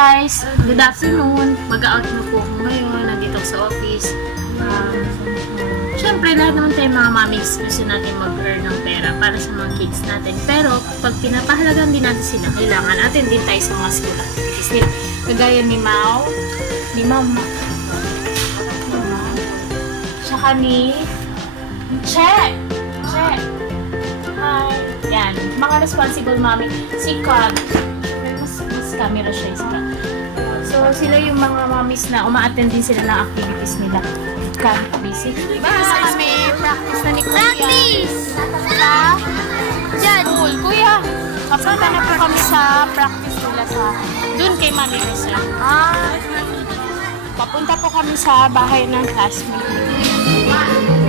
guys! Good afternoon! Mag-out na po ako ngayon. Nandito ako sa office. Siyempre, lahat naman tayo mga mommies gusto natin mag-earn ng pera para sa mga kids natin. Pero, pag pinapahalagan din natin sila, kailangan natin din tayo sa mga school activities nila. Kagaya ni Mau, ni Mama, tsaka ni Che! Hi! Yan, mga responsible mommy. Si Con, mas camera siya isa. So, sila yung mga mommies na uma-attend din sila ng activities nila. Kan, busy. Bye! Kami, practice na ni Kuya. Practice! Sa? Diyan. School, Kuya. Papunta na po kami sa practice nila sa dun kay Mami Rosa. Papunta po kami sa bahay ng classmate.